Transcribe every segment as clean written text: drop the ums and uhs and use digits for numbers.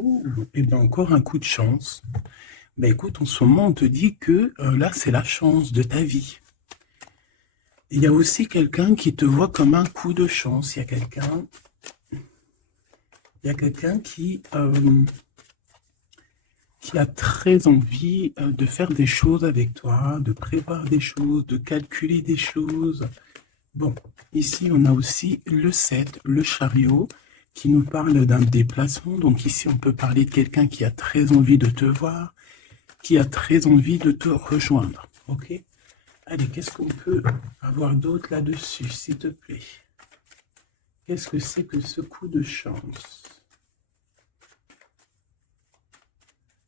Oh, et bien encore un coup de chance. Ben écoute, en ce moment, on te dit que là, c'est la chance de ta vie. Il y a aussi quelqu'un qui te voit comme un coup de chance. Il y a quelqu'un qui a très envie de faire des choses avec toi, de prévoir des choses, de calculer des choses. Bon, ici, on a aussi le 7, le chariot, qui nous parle d'un déplacement. Donc ici, on peut parler de quelqu'un qui a très envie de te voir, qui a très envie de te rejoindre. Ok? Allez, qu'est-ce qu'on peut avoir d'autre là-dessus, s'il te plaît? Qu'est-ce que c'est que ce coup de chance?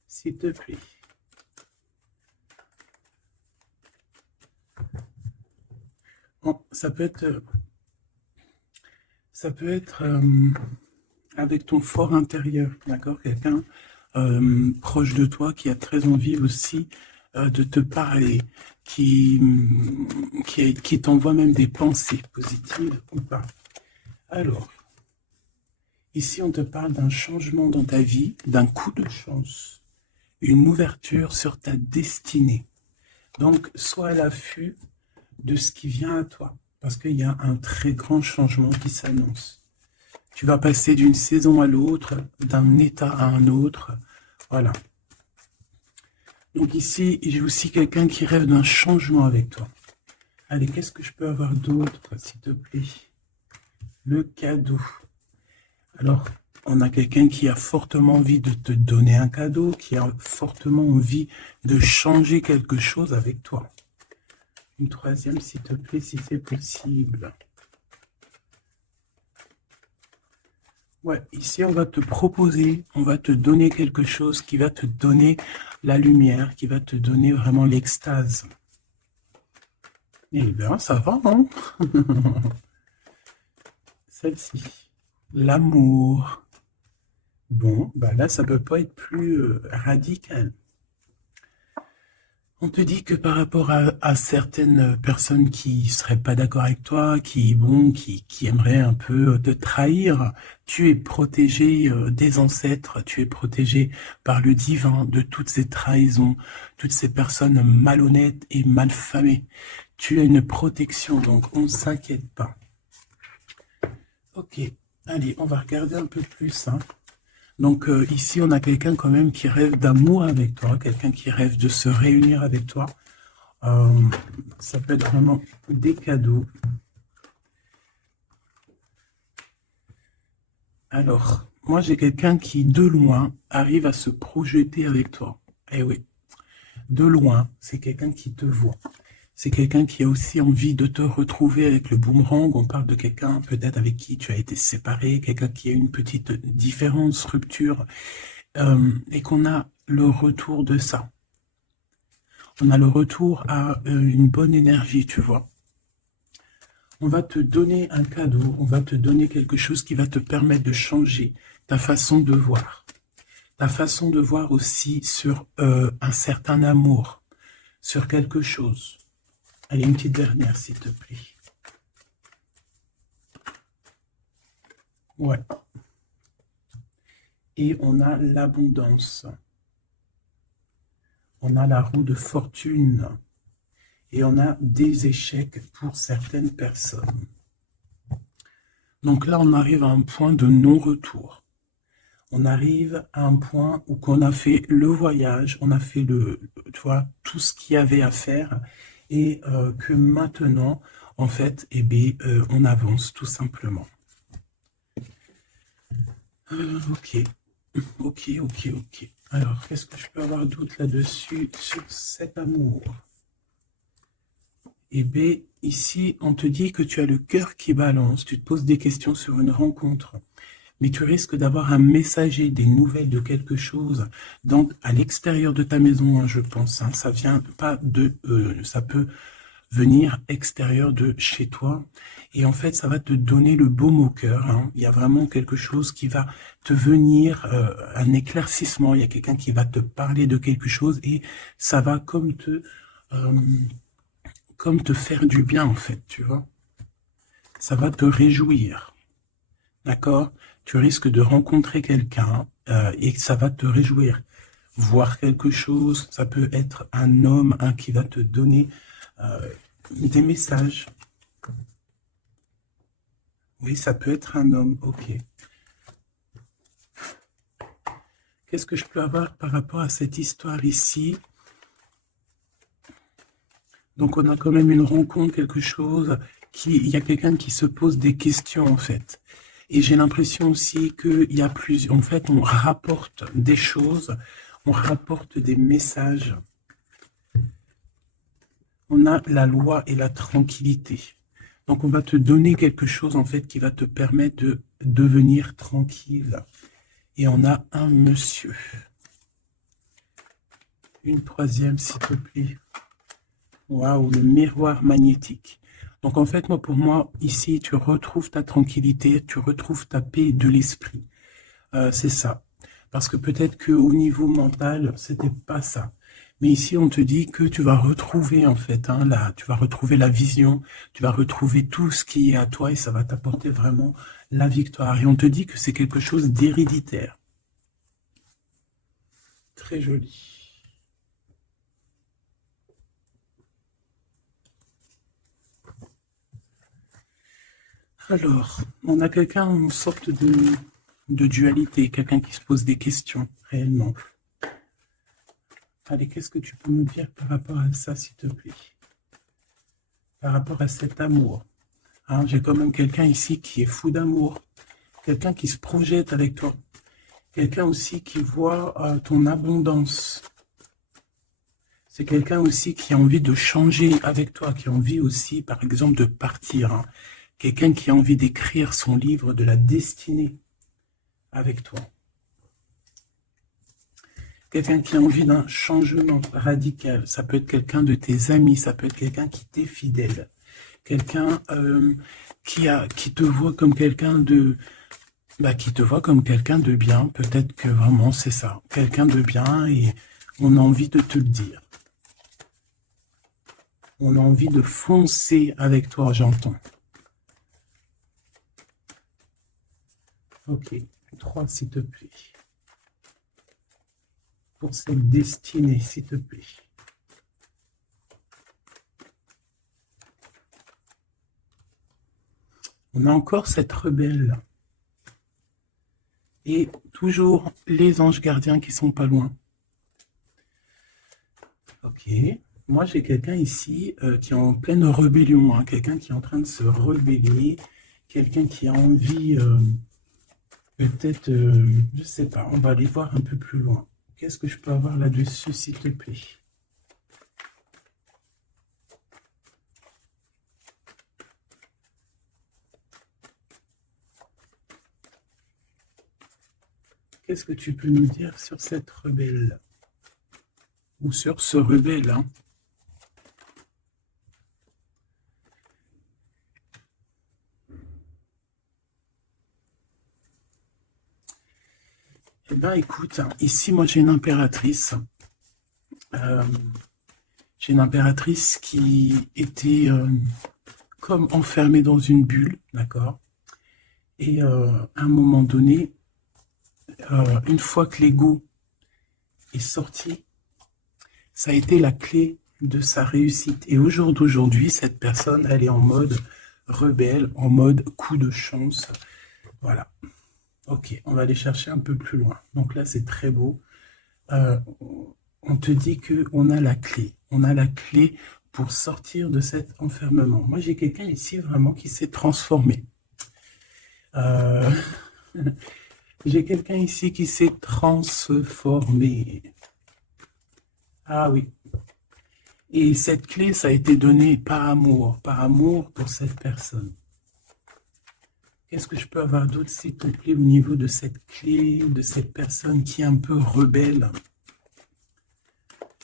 S'il te plaît. Bon, ça peut être avec ton fort intérieur, d'accord? Quelqu'un proche de toi qui a très envie aussi de te parler, qui t'envoie même des pensées positives ou pas. Alors, ici, on te parle d'un changement dans ta vie, d'un coup de chance, une ouverture sur ta destinée. Donc, sois à l'affût de ce qui vient à toi, parce qu'il y a un très grand changement qui s'annonce. Tu vas passer d'une saison à l'autre, d'un état à un autre. Voilà. Donc ici, j'ai aussi quelqu'un qui rêve d'un changement avec toi. Allez, qu'est-ce que je peux avoir d'autre, s'il te plaît? Le cadeau. Alors, on a quelqu'un qui a fortement envie de te donner un cadeau, qui a fortement envie de changer quelque chose avec toi. Une troisième, s'il te plaît, si c'est possible. Ouais, ici, on va te proposer, on va te donner quelque chose qui va te donner la lumière, qui va te donner vraiment l'extase. Eh bien, ça va, hein? Celle-ci. L'amour. Bon, bah là, ça peut pas être plus radical. On te dit que par rapport à certaines personnes qui seraient pas d'accord avec toi, qui aimeraient un peu te trahir, tu es protégé des ancêtres, tu es protégé par le divin de toutes ces trahisons, toutes ces personnes malhonnêtes et malfamées. Tu as une protection, donc on ne s'inquiète pas. Ok, allez, on va regarder un peu plus, hein. Donc ici, on a quelqu'un quand même qui rêve d'amour avec toi, quelqu'un qui rêve de se réunir avec toi. Ça peut être vraiment des cadeaux. Alors, moi, j'ai quelqu'un qui, de loin, arrive à se projeter avec toi. Eh oui, de loin, c'est quelqu'un qui te voit. C'est quelqu'un qui a aussi envie de te retrouver avec le boomerang. On parle de quelqu'un peut-être avec qui tu as été séparé, quelqu'un qui a une petite différence, rupture, et qu'on a le retour de ça. On a le retour à une bonne énergie, tu vois. On va te donner un cadeau, on va te donner quelque chose qui va te permettre de changer ta façon de voir. Ta façon de voir aussi sur un certain amour, sur quelque chose. Allez, une petite dernière, s'il te plaît. Ouais. Et on a l'abondance. On a la roue de fortune. Et on a des échecs pour certaines personnes. Donc là, on arrive à un point de non-retour. On arrive à un point où on a fait le voyage, on a fait tu vois, tout ce qu'il y avait à faire, et que maintenant, en fait, eh bien, on avance tout simplement. Ok, ok, ok, ok. Alors, qu'est-ce que je peux avoir d'autre là-dessus sur cet amour? Eh bien, ici, on te dit que tu as le cœur qui balance, tu te poses des questions sur une rencontre, mais tu risques d'avoir un messager, des nouvelles de quelque chose à l'extérieur de ta maison, hein, je pense. Hein, ça vient pas ça peut venir extérieur de chez toi. Et en fait, ça va te donner le baume au cœur. Hein. Il y a vraiment quelque chose qui va te venir, un éclaircissement. Il y a quelqu'un qui va te parler de quelque chose et ça va comme te faire du bien, en fait, tu vois. Ça va te réjouir. D'accord? Tu risques de rencontrer quelqu'un et ça va te réjouir. Voir quelque chose, ça peut être un homme qui va te donner des messages. Oui, ça peut être un homme, ok. Qu'est-ce que je peux avoir par rapport à cette histoire ici? Donc on a quand même une rencontre, quelque chose, il y a quelqu'un qui se pose des questions en fait. Et j'ai l'impression aussi qu'il y a plusieurs, en fait on rapporte des choses, on rapporte des messages. On a la loi et la tranquillité. Donc on va te donner quelque chose en fait qui va te permettre de devenir tranquille. Et on a un monsieur. Une troisième s'il te plaît. Waouh, le miroir magnétique. Donc en fait, pour moi, ici, tu retrouves ta tranquillité, tu retrouves ta paix de l'esprit. C'est ça. Parce que peut-être qu'au niveau mental, c'était pas ça. Mais ici, on te dit que tu vas retrouver, en fait, tu vas retrouver la vision, tu vas retrouver tout ce qui est à toi et ça va t'apporter vraiment la victoire. Et on te dit que c'est quelque chose d'héréditaire. Très joli. Alors, on a quelqu'un, une sorte de dualité, quelqu'un qui se pose des questions, réellement. Allez, qu'est-ce que tu peux nous dire par rapport à ça, s'il te plaît? Par rapport à cet amour. J'ai quand même quelqu'un ici qui est fou d'amour, quelqu'un qui se projette avec toi, quelqu'un aussi qui voit ton abondance. C'est quelqu'un aussi qui a envie de changer avec toi, qui a envie aussi, par exemple, de partir. Quelqu'un qui a envie d'écrire son livre de la destinée avec toi. Quelqu'un qui a envie d'un changement radical. Ça peut être quelqu'un de tes amis, ça peut être quelqu'un qui t'est fidèle. Quelqu'un qui te voit comme quelqu'un de... qui te voit comme quelqu'un de bien. Peut-être que vraiment c'est ça. Quelqu'un de bien et on a envie de te le dire. On a envie de foncer avec toi, j'entends. Ok, 3 s'il te plaît. Pour cette destinée, s'il te plaît. On a encore cette rebelle. Et toujours les anges gardiens qui sont pas loin. Ok. Moi, j'ai quelqu'un ici qui est en pleine rébellion. Quelqu'un qui est en train de se rebeller. Quelqu'un qui a envie, peut-être, je sais pas, on va aller voir un peu plus loin. Qu'est-ce que je peux avoir là-dessus, s'il te plaît? Qu'est-ce que tu peux nous dire sur cette rebelle? Ou sur ce rebelle, Eh bien, écoute, ici, moi, j'ai une impératrice. J'ai une impératrice qui était comme enfermée dans une bulle, d'accord? Et à un moment donné, une fois que l'ego est sorti, ça a été la clé de sa réussite. Et au jour d'aujourd'hui, cette personne, elle est en mode rebelle, en mode coup de chance. Voilà. Ok, on va aller chercher un peu plus loin. Donc là, c'est très beau. On te dit qu'on a la clé. On a la clé pour sortir de cet enfermement. Moi, j'ai quelqu'un ici vraiment qui s'est transformé. J'ai quelqu'un ici qui s'est transformé. Ah oui. Et cette clé, ça a été donné par amour pour cette personne. Qu'est-ce que je peux avoir d'autre, s'il te plaît, au niveau de cette clé, de cette personne qui est un peu rebelle?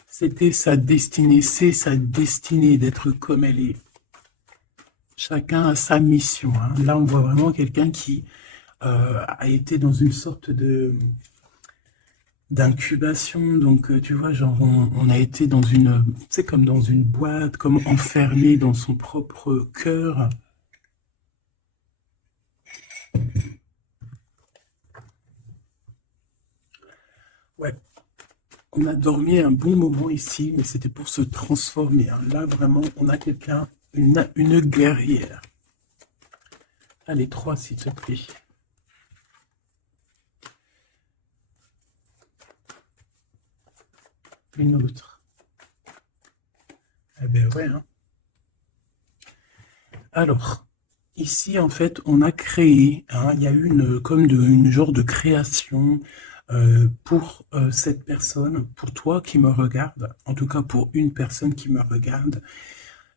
C'était sa destinée, c'est sa destinée d'être comme elle est. Chacun a sa mission. Là, on voit vraiment quelqu'un qui a été dans une sorte d'incubation. Donc, tu vois, genre, on a été dans une, c'est comme dans une boîte, comme enfermé dans son propre cœur. Ouais, on a dormi un bon moment ici, mais c'était pour se transformer, hein. Là, vraiment, on a quelqu'un, une guerrière. Allez, 3, s'il te plaît. Une autre. Eh ben ouais, hein. Alors, ici, en fait, on a créé, hein, il y a eu une genre de création pour cette personne, pour toi qui me regarde, en tout cas pour une personne qui me regarde.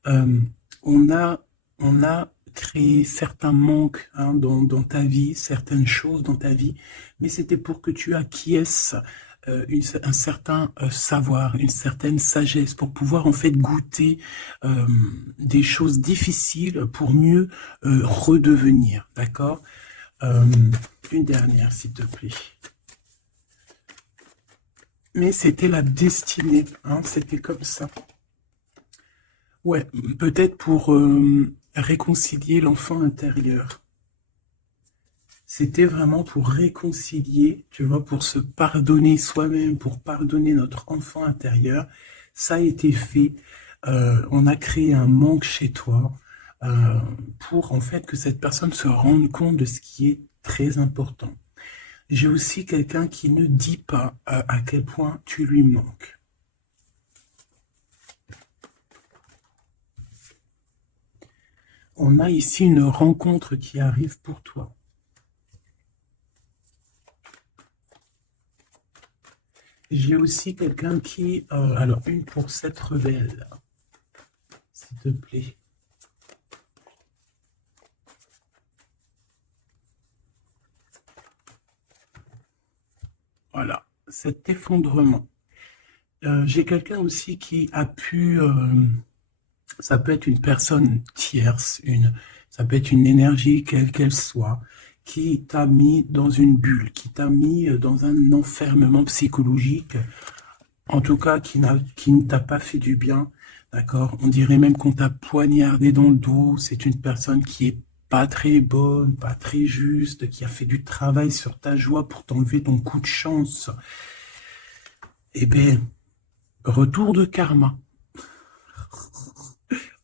Euh, on a, on a créé certains manques, hein, dans ta vie, certaines choses dans ta vie, mais c'était pour que tu acquiesces un certain savoir, une certaine sagesse, pour pouvoir en fait goûter euh, des choses difficiles pour mieux redevenir, d'accord? Euh, une dernière, s'il te plaît. Mais c'était la destinée, hein, c'était comme ça. Ouais, peut-être pour réconcilier l'enfant intérieur. C'était vraiment pour réconcilier, tu vois, pour se pardonner soi-même, pour pardonner notre enfant intérieur. Ça a été fait. On a créé un manque chez toi euh, pour en fait que cette personne se rende compte de ce qui est très important. J'ai aussi quelqu'un qui ne dit pas à quel point tu lui manques. On a ici une rencontre qui arrive pour toi. J'ai aussi quelqu'un qui... alors, une pour cette rebelle, s'il te plaît. Voilà, cet effondrement. J'ai quelqu'un aussi qui a pu... ça peut être une personne tierce, ça peut être une énergie, quelle qu'elle soit, qui t'a mis dans une bulle, qui t'a mis dans un enfermement psychologique, en tout cas qui ne t'a pas fait du bien, d'accord? On dirait même qu'on t'a poignardé dans le dos. C'est une personne qui est pas très bonne, pas très juste, qui a fait du travail sur ta joie pour t'enlever ton coup de chance. Eh bien, retour de karma.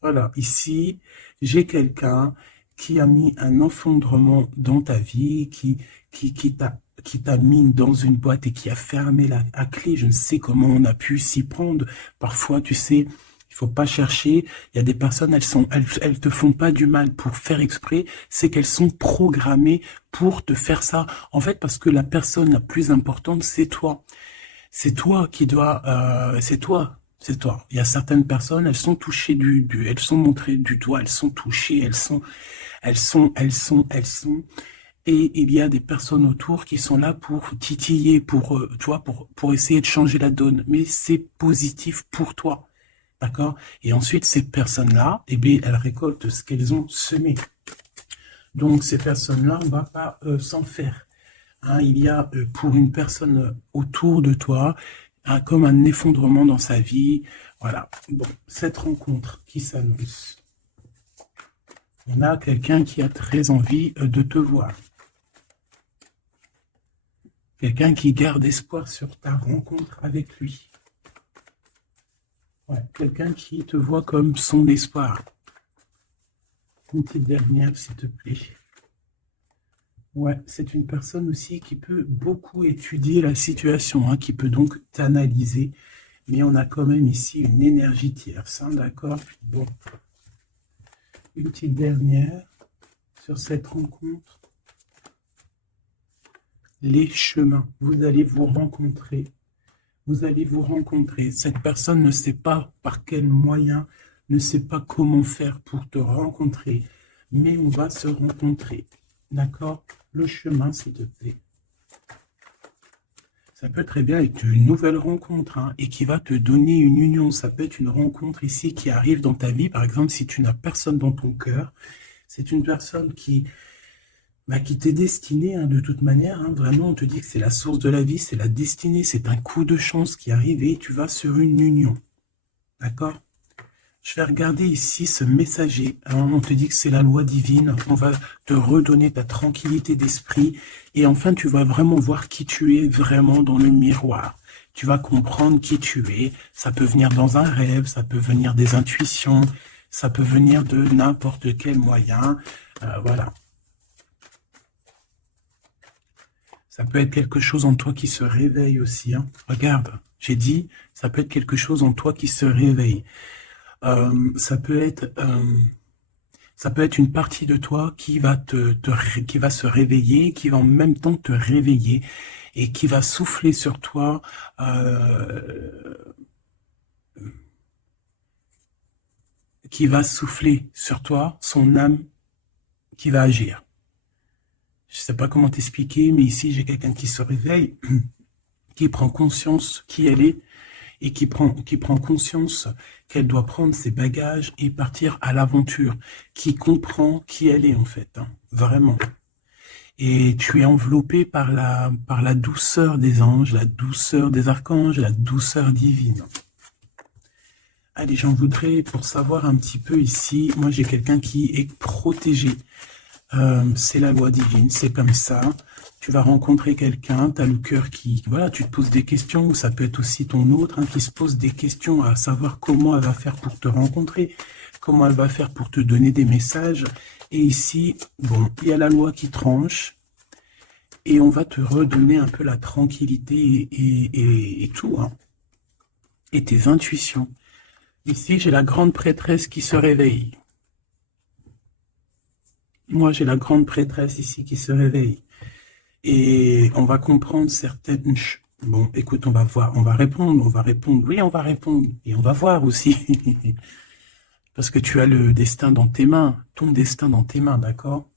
Voilà, ici, j'ai quelqu'un qui a mis un effondrement dans ta vie, qui t'a mis dans une boîte et qui a fermé à clé. Je ne sais comment on a pu s'y prendre. Parfois, tu sais, il faut pas chercher. Il y a des personnes, elles te font pas du mal pour faire exprès. C'est qu'elles sont programmées pour te faire ça. En fait, parce que la personne la plus importante, c'est toi. C'est toi qui dois, c'est toi, c'est toi. Il y a certaines personnes, elles sont touchées elles sont montrées du doigt, elles sont touchées, elles sont. Et il y a des personnes autour qui sont là pour titiller, tu vois, pour essayer de changer la donne. Mais c'est positif pour toi, d'accord? Et ensuite, ces personnes-là, eh bien, elles récoltent ce qu'elles ont semé. Donc, ces personnes-là, on va pas s'en faire. Hein, il y a pour une personne autour de toi comme un effondrement dans sa vie. Voilà. Bon, cette rencontre qui s'annonce. On a quelqu'un qui a très envie de te voir. Quelqu'un qui garde espoir sur ta rencontre avec lui. Ouais, quelqu'un qui te voit comme son espoir. Une petite dernière, s'il te plaît. Ouais, c'est une personne aussi qui peut beaucoup étudier la situation, hein, qui peut donc t'analyser. Mais on a quand même ici une énergie tierce, hein, d'accord? Bon, une petite dernière sur cette rencontre. Les chemins, vous allez vous rencontrer. Vous allez vous rencontrer. Cette personne ne sait pas par quel moyen, ne sait pas comment faire pour te rencontrer, mais on va se rencontrer. D'accord? Le chemin, s'il te plaît. Ça peut très bien être une nouvelle rencontre, hein, et qui va te donner une union. Ça peut être une rencontre ici qui arrive dans ta vie. Par exemple, si tu n'as personne dans ton cœur, c'est une personne qui t'est destinée, hein, de toute manière. Hein, vraiment, on te dit que c'est la source de la vie, c'est la destinée, c'est un coup de chance qui arrive et tu vas sur une union. D'accord? Je vais regarder ici ce messager. Alors, on te dit que c'est la loi divine. On va te redonner ta tranquillité d'esprit. Et enfin, tu vas vraiment voir qui tu es vraiment dans le miroir. Tu vas comprendre qui tu es. Ça peut venir dans un rêve, ça peut venir des intuitions, ça peut venir de n'importe quel moyen. Voilà. Ça peut être quelque chose en toi qui se réveille aussi. Hein. Regarde, j'ai dit, ça peut être quelque chose en toi qui se réveille. Ça peut être une partie de toi qui va qui va se réveiller, qui va en même temps te réveiller et qui va souffler sur toi. Qui va souffler sur toi son âme qui va agir. Je sais pas comment t'expliquer, mais ici j'ai quelqu'un qui se réveille, qui prend conscience qui elle est et qui prend conscience qu'elle doit prendre ses bagages et partir à l'aventure, qui comprend qui elle est en fait, hein, vraiment. Et tu es enveloppé par la douceur des anges, la douceur des archanges, la douceur divine. Allez, j'en voudrais pour savoir un petit peu ici, moi j'ai quelqu'un qui est protégé. C'est la loi divine, c'est comme ça. Tu vas rencontrer quelqu'un, tu as le cœur qui... Voilà, tu te poses des questions, ou ça peut être aussi ton autre hein, qui se pose des questions à savoir comment elle va faire pour te rencontrer, comment elle va faire pour te donner des messages. Et ici, bon, il y a la loi qui tranche, et on va te redonner un peu la tranquillité et tout, hein, et tes intuitions. Ici, j'ai la grande prêtresse qui se réveille. Moi, j'ai la grande prêtresse ici qui se réveille. Et on va comprendre certaines... Bon, écoute, on va voir, on va répondre. Oui, on va répondre. Et on va voir aussi. Parce que tu as le destin dans tes mains, ton destin dans tes mains, d'accord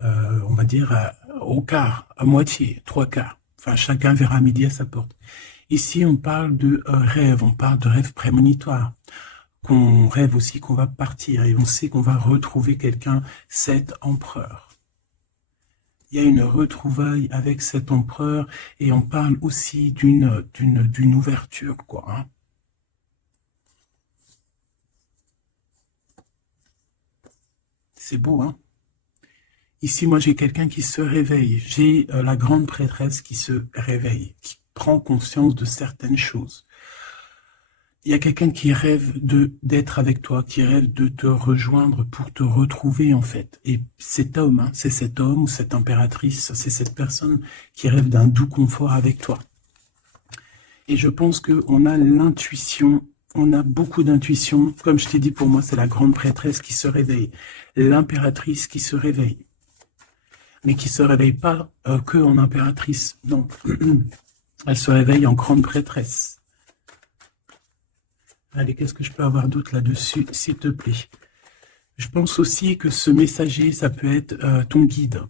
on va dire au quart, à moitié, 3/4. Enfin, chacun verra midi à sa porte. Ici, on parle de rêve, on parle de rêve prémonitoire. Qu'on rêve aussi qu'on va partir et on sait qu'on va retrouver quelqu'un, cet empereur. Il y a une retrouvaille avec cet empereur et on parle aussi d'une ouverture, quoi. Hein. C'est beau, hein. Ici, moi, j'ai quelqu'un qui se réveille. J'ai la grande prêtresse qui se réveille, qui prend conscience de certaines choses. Il y a quelqu'un qui rêve d'être avec toi, qui rêve de te rejoindre pour te retrouver en fait. Et cet homme, hein, c'est cet homme ou cette impératrice, c'est cette personne qui rêve d'un doux confort avec toi. Et je pense qu'on a l'intuition, on a beaucoup d'intuition. Comme je t'ai dit, pour moi, c'est la grande prêtresse qui se réveille, l'impératrice qui se réveille. Mais qui se réveille pas que en impératrice, non. Elle se réveille en grande prêtresse. Allez, qu'est-ce que je peux avoir d'autre là-dessus, s'il te plaît? Je pense aussi que ce messager, ça peut être ton guide.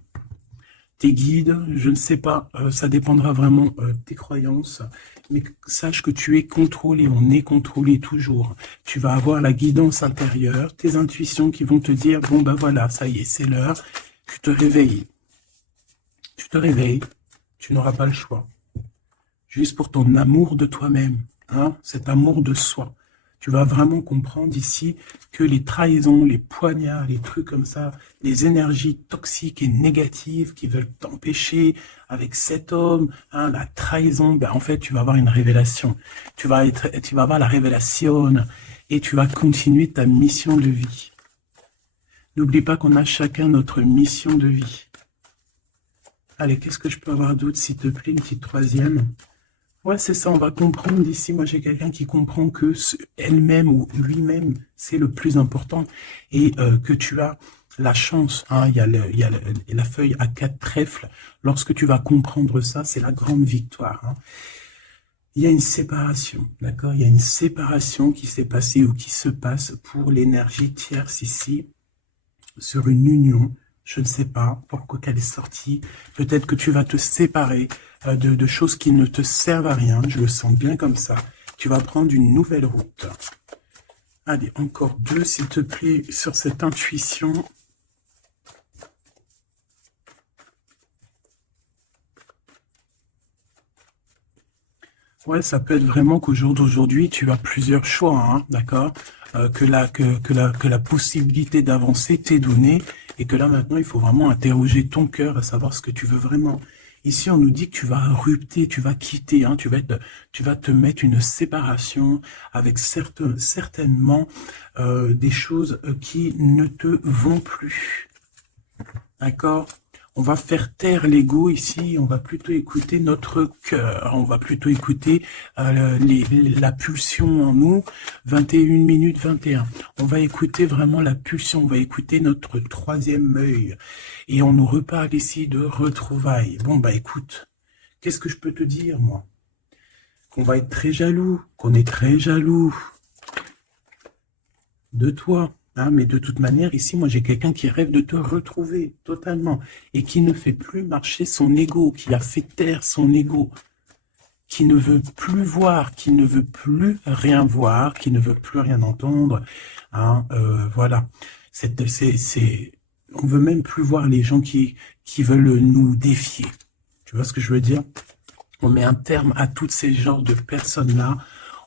Tes guides, je ne sais pas, ça dépendra vraiment de tes croyances, mais sache que tu es contrôlé, on est contrôlé toujours. Tu vas avoir la guidance intérieure, tes intuitions qui vont te dire, bon ben voilà, ça y est, c'est l'heure, tu te réveilles. Tu te réveilles, tu n'auras pas le choix. Juste pour ton amour de toi-même, hein, cet amour de soi. Tu vas vraiment comprendre ici que les trahisons, les poignards, les trucs comme ça, les énergies toxiques et négatives qui veulent t'empêcher avec cet homme, hein, la trahison, ben en fait, tu vas avoir une révélation. Tu vas avoir la révélation et tu vas continuer ta mission de vie. N'oublie pas qu'on a chacun notre mission de vie. Allez, qu'est-ce que je peux avoir d'autre, s'il te plaît, une petite troisième? Ouais, c'est ça, on va comprendre d'ici. Moi, j'ai quelqu'un qui comprend que elle-même ou lui-même, c'est le plus important et que tu as la chance. Hein, il y a la feuille à 4 trèfles. Lorsque tu vas comprendre ça, c'est la grande victoire. Hein. Il y a une séparation, d'accord? Il y a une séparation qui s'est passée ou qui se passe pour l'énergie tierce ici sur une union. Je ne sais pas pourquoi qu'elle est sortie. Peut-être que tu vas te séparer de choses qui ne te servent à rien. Je le sens bien comme ça. Tu vas prendre une nouvelle route. Allez, encore 2, s'il te plaît, sur cette intuition. Ouais, ça peut être vraiment qu'au jour d'aujourd'hui, tu as plusieurs choix, hein, d'accord? que la possibilité d'avancer t'est donnée, et que là maintenant il faut vraiment interroger ton cœur à savoir ce que tu veux vraiment. Ici on nous dit que tu vas rupter, tu vas quitter, hein, tu vas te mettre une séparation avec certainement des choses qui ne te vont plus. D'accord? On va faire taire l'ego ici, on va plutôt écouter notre cœur, on va plutôt écouter la pulsion en nous, 21 minutes 21. On va écouter vraiment la pulsion, on va écouter notre troisième œil. Et on nous reparle ici de retrouvailles. Bon, bah écoute, qu'est-ce que je peux te dire, moi? Qu'on va être très jaloux, qu'on est très jaloux de toi. Hein, mais de toute manière, ici, moi, j'ai quelqu'un qui rêve de te retrouver totalement et qui ne fait plus marcher son ego, qui a fait taire son ego, qui ne veut plus voir, qui ne veut plus rien voir, qui ne veut plus rien entendre. Hein, voilà. On veut même plus voir les gens qui veulent nous défier. Tu vois ce que je veux dire? On met un terme à tous ces genres de personnes-là.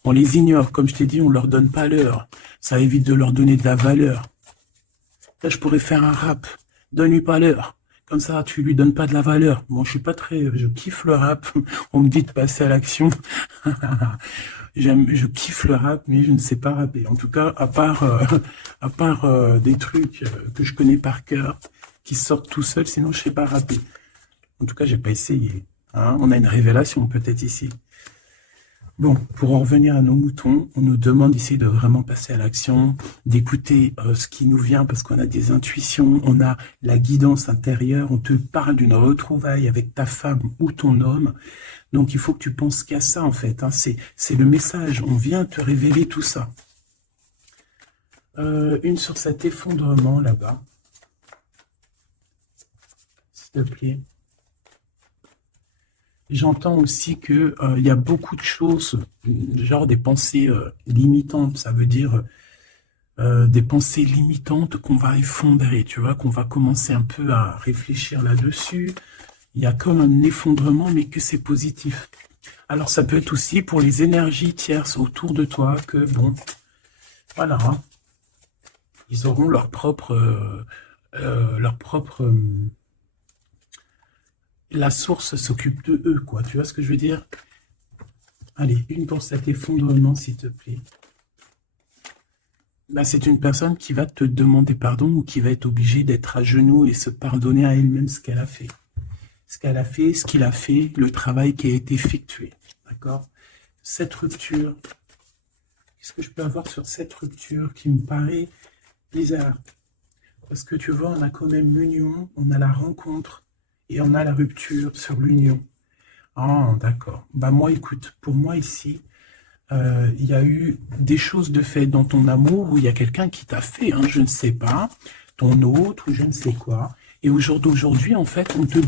On les ignore, comme je t'ai dit, on leur donne pas l'heure. Ça évite de leur donner de la valeur. Là, je pourrais faire un rap. Donne-lui pas l'heure. Comme ça, tu lui donnes pas de la valeur. Bon, je suis pas très... Je kiffe le rap. On me dit de passer à l'action. Je kiffe le rap, mais je ne sais pas rapper. En tout cas, à part des trucs que je connais par cœur, qui sortent tout seuls, sinon je sais pas rapper. En tout cas, j'ai pas essayé. Hein, on a une révélation peut-être ici. Bon, pour en revenir à nos moutons, on nous demande ici de vraiment passer à l'action, d'écouter ce qui nous vient parce qu'on a des intuitions, on a la guidance intérieure, on te parle d'une retrouvaille avec ta femme ou ton homme. Donc il faut que tu penses qu'à ça en fait, hein. C'est le message, on vient te révéler tout ça. Une sur cet effondrement là-bas, s'il te plaît. J'entends aussi que il y a beaucoup de choses, genre des pensées limitantes. Ça veut dire des pensées limitantes qu'on va effondrer, tu vois, qu'on va commencer un peu à réfléchir là-dessus. Il y a comme un effondrement, mais que c'est positif. Alors ça peut être aussi pour les énergies tierces autour de toi, que bon, voilà, hein, ils auront leur propre la source s'occupe de eux, quoi. Tu vois ce que je veux dire? Allez, une pour cet effondrement, s'il te plaît. Bah, c'est une personne qui va te demander pardon ou qui va être obligée d'être à genoux et se pardonner à elle-même ce qu'elle a fait. Ce qu'elle a fait, ce qu'il a fait, le travail qui a été effectué. D'accord? Cette rupture, qu'est-ce que je peux avoir sur cette rupture qui me paraît bizarre? Parce que tu vois, on a quand même l'union, on a la rencontre, et on a la rupture sur l'union. Ah, d'accord. Bah moi, écoute, pour moi ici, il y a eu des choses de fait dans ton amour où il y a quelqu'un qui t'a fait, hein, je ne sais pas, ton autre ou je ne sais quoi. Et aujourd'hui, en fait, on te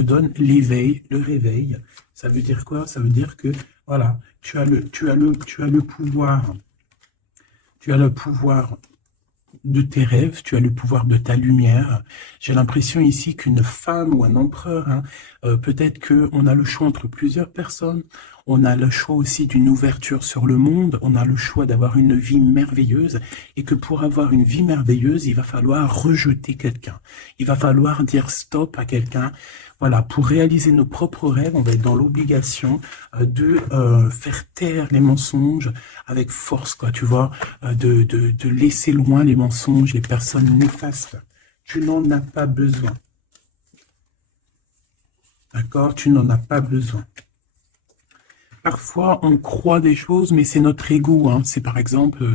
donne l'éveil, le réveil. Ça veut dire quoi? Ça veut dire que, voilà, tu as le pouvoir. Tu as le pouvoir de tes rêves, tu as le pouvoir de ta lumière. J'ai l'impression ici qu'une femme ou un empereur, hein, peut-être qu'on a le choix entre plusieurs personnes, on a le choix aussi d'une ouverture sur le monde, on a le choix d'avoir une vie merveilleuse, et que pour avoir une vie merveilleuse, il va falloir rejeter quelqu'un. Il va falloir dire stop à quelqu'un. Voilà, pour réaliser nos propres rêves, on va être dans l'obligation de faire taire les mensonges avec force, quoi, tu vois, de laisser loin les mensonges, les personnes néfastes. Tu n'en as pas besoin. D'accord? Tu n'en as pas besoin. Parfois, on croit des choses, mais c'est notre ego, hein. C'est par exemple,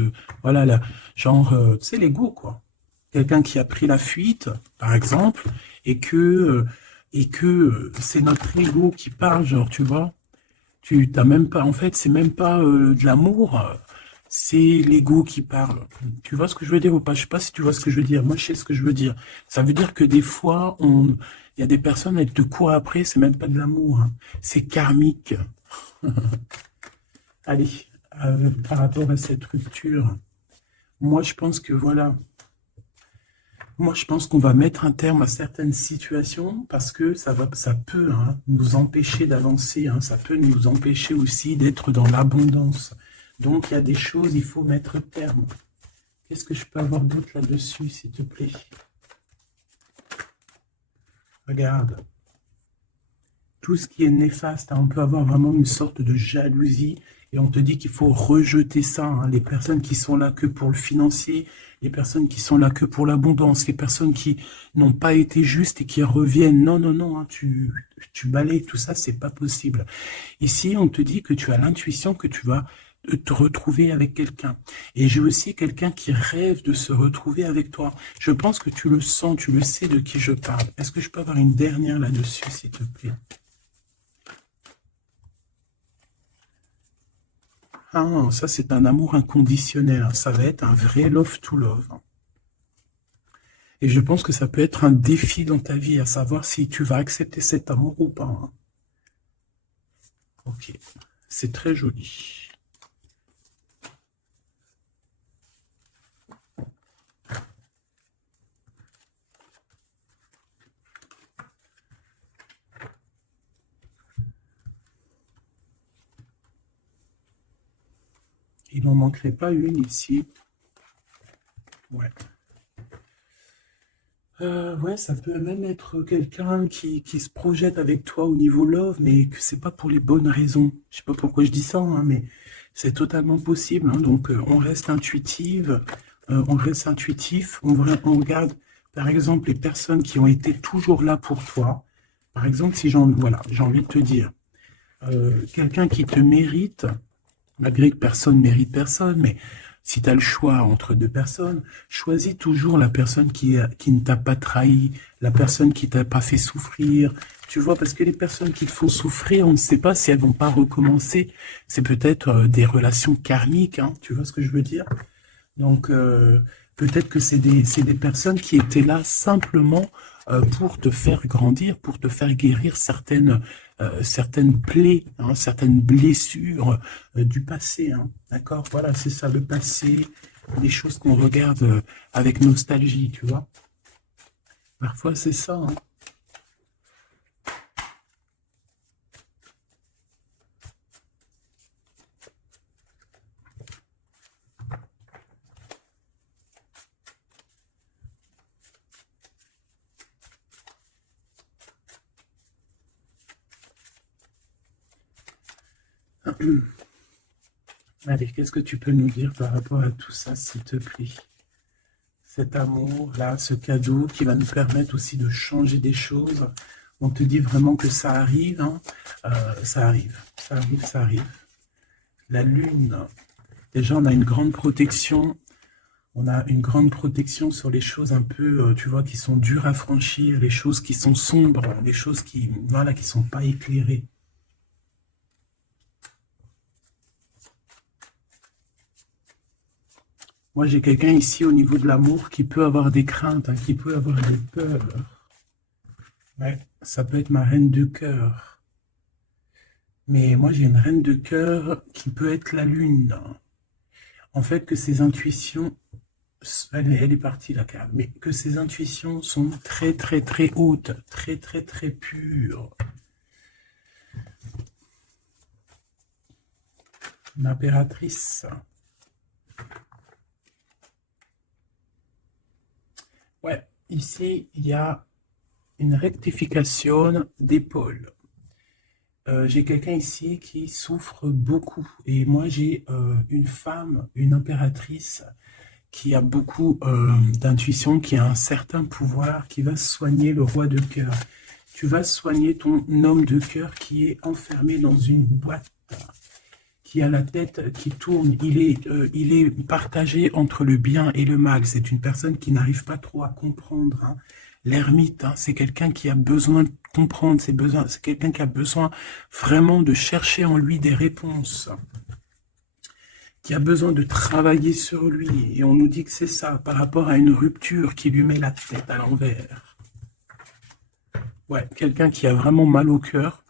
voilà, genre, c'est l'ego, quoi. Quelqu'un qui a pris la fuite, par exemple, et que c'est notre ego qui parle, genre, tu vois. Tu t'as même pas, en fait, c'est même pas de l'amour, c'est l'ego qui parle. Tu vois ce que je veux dire ou pas? Je sais pas si tu vois ce que je veux dire. Moi, je sais ce que je veux dire. Ça veut dire que des fois, il y a des personnes, elles te courent après, c'est même pas de l'amour, hein. C'est karmique. Allez, par rapport à cette rupture, moi, je pense que voilà. Moi, je pense qu'on va mettre un terme à certaines situations parce que ça peut, hein, nous empêcher d'avancer, hein, ça peut nous empêcher aussi d'être dans l'abondance. Donc, il y a des choses, il faut mettre terme. Qu'est-ce que je peux avoir d'autre là-dessus, s'il te plaît? Regarde. Tout ce qui est néfaste, hein, on peut avoir vraiment une sorte de jalousie et on te dit qu'il faut rejeter ça. Hein. Les personnes qui sont là que pour le financier, les personnes qui sont là que pour l'abondance, les personnes qui n'ont pas été justes et qui reviennent. Non, non, non, hein, tu balayes tout ça, c'est pas possible. Ici, on te dit que tu as l'intuition que tu vas te retrouver avec quelqu'un. Et j'ai aussi quelqu'un qui rêve de se retrouver avec toi. Je pense que tu le sens, tu le sais de qui je parle. Est-ce que je peux avoir une dernière là-dessus, s'il te plaît? Ah, ça c'est un amour inconditionnel. Hein. Ça va être un vrai love to love. Hein. Et je pense que ça peut être un défi dans ta vie, à savoir si tu vas accepter cet amour ou pas. Hein. Ok, c'est très joli. Il n'en manquerait pas une ici. Ouais. Ouais, ça peut même être quelqu'un qui se projette avec toi au niveau love, mais que c'est pas pour les bonnes raisons. Je sais pas pourquoi je dis ça, hein, mais c'est totalement possible. Hein. Donc, on reste intuitive, on reste intuitif, on regarde, par exemple, les personnes qui ont été toujours là pour toi. Par exemple, si voilà, j'ai envie de te dire, quelqu'un qui te mérite, malgré que personne mérite personne, mais si tu as le choix entre deux personnes, choisis toujours la personne qui ne t'a pas trahi, la personne qui t'a pas fait souffrir. Tu vois, parce que les personnes qui te font souffrir, on ne sait pas si elles vont pas recommencer. C'est peut-être des relations karmiques, hein, tu vois ce que je veux dire? Donc, peut-être que c'est des personnes qui étaient là simplement pour te faire grandir, pour te faire guérir certaines plaies, hein, certaines blessures du passé. Hein, d'accord? Voilà, c'est ça, le passé, les choses qu'on regarde avec nostalgie, tu vois? Parfois, c'est ça. Hein. Allez, qu'est-ce que tu peux nous dire par rapport à tout ça, s'il te plaît? Cet amour-là, ce cadeau qui va nous permettre aussi de changer des choses. On te dit vraiment que ça arrive, hein. Ça arrive, ça arrive, ça arrive. La lune, déjà on a une grande protection. On a une grande protection sur les choses un peu, tu vois, qui sont dures à franchir, les choses qui sont sombres, les choses qui, voilà, qui sont pas éclairées. Moi, j'ai quelqu'un ici au niveau de l'amour qui peut avoir des craintes, hein, qui peut avoir des peurs. Ouais, ça peut être ma reine de cœur. Mais moi, j'ai une reine de cœur qui peut être la lune. En fait, que ses intuitions, elle est partie la carte, mais que ses intuitions sont très, très, très hautes, très, très, très pures. L'impératrice. Ouais, ici, il y a une rectification d'épaule. J'ai quelqu'un ici qui souffre beaucoup. Et moi, j'ai une femme, une impératrice, qui a beaucoup d'intuition, qui a un certain pouvoir, qui va soigner le roi de cœur. Tu vas soigner ton homme de cœur qui est enfermé dans une boîte, qui a la tête qui tourne. Il est partagé entre le bien et le mal. C'est une personne qui n'arrive pas trop à comprendre. Hein. L'ermite, hein, c'est quelqu'un qui a besoin de comprendre ses besoins. C'est quelqu'un qui a besoin vraiment de chercher en lui des réponses, qui a besoin de travailler sur lui. Et on nous dit que c'est ça, par rapport à une rupture qui lui met la tête à l'envers. Ouais, quelqu'un qui a vraiment mal au cœur.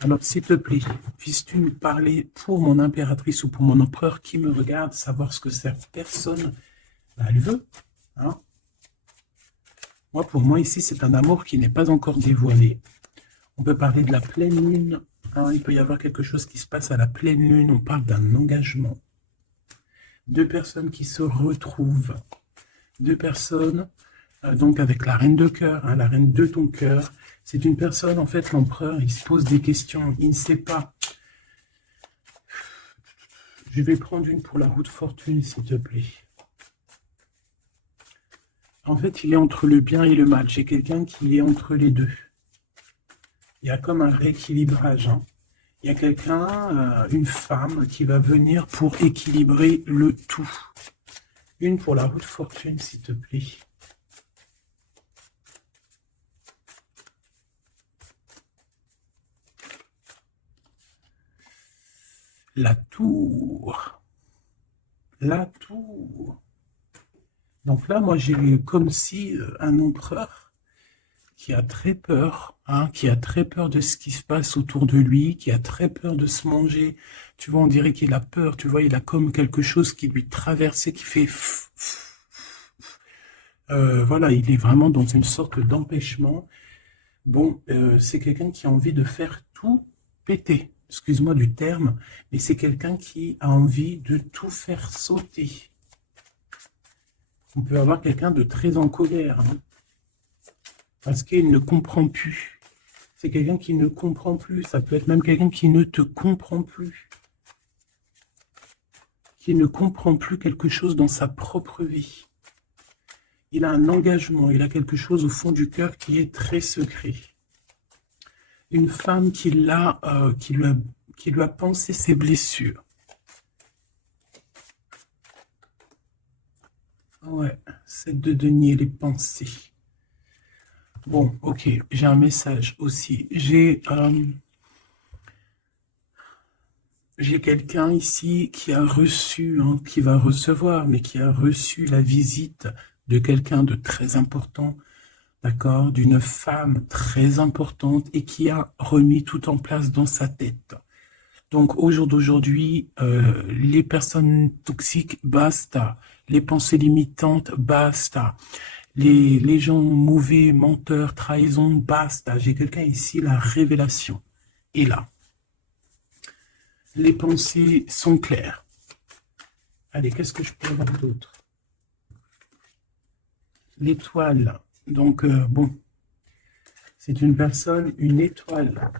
Alors, s'il te plaît, puisses-tu nous parler pour mon impératrice ou pour mon empereur qui me regarde, savoir ce que cette personne, elle veut. Hein. Moi, pour moi, ici, c'est un amour qui n'est pas encore dévoilé. On peut parler de la pleine lune hein, il peut y avoir quelque chose qui se passe à la pleine lune. On parle d'un engagement. Deux personnes qui se retrouvent. Deux personnes, donc avec la reine de cœur, hein, la reine de ton cœur. C'est une personne, en fait, l'empereur, il se pose des questions. Il ne sait pas. Je vais prendre une pour la roue de fortune, s'il te plaît. En fait, il est entre le bien et le mal. J'ai quelqu'un qui est entre les deux. Il y a comme un rééquilibrage. Hein. Il y a quelqu'un, une femme, qui va venir pour équilibrer le tout. Une pour la roue de fortune, s'il te plaît. La tour. La tour. Donc là, moi, j'ai comme si un empereur qui a très peur, hein, qui a très peur de ce qui se passe autour de lui, qui a très peur de se manger. Tu vois, on dirait qu'il a peur, tu vois, il a comme quelque chose qui lui traverse et qui fait... voilà, il est vraiment dans une sorte d'empêchement. Bon, c'est quelqu'un qui a envie de faire tout péter. Excuse-moi du terme, mais c'est quelqu'un qui a envie de tout faire sauter. On peut avoir quelqu'un de très en colère, hein, parce qu'il ne comprend plus. C'est quelqu'un qui ne comprend plus. Ça peut être même quelqu'un qui ne te comprend plus. Qui ne comprend plus quelque chose dans sa propre vie. Il a un engagement, il a quelque chose au fond du cœur qui est très secret. Une femme qui lui a pensé ses blessures. Ouais, c'est de denier les pensées. Bon, ok, j'ai un message aussi. J'ai quelqu'un ici qui a reçu, hein, qui va recevoir, mais qui a reçu la visite de quelqu'un de très important, d'accord, d'une femme très importante et qui a remis tout en place dans sa tête. Donc au jour d'aujourd'hui, les personnes toxiques, basta. Les pensées limitantes, basta. Les gens mauvais, menteurs, trahison, basta. J'ai quelqu'un ici, la révélation est là. Les pensées sont claires. Allez, qu'est-ce que je peux avoir d'autre? L'étoile. Donc, bon, c'est une personne, une étoile.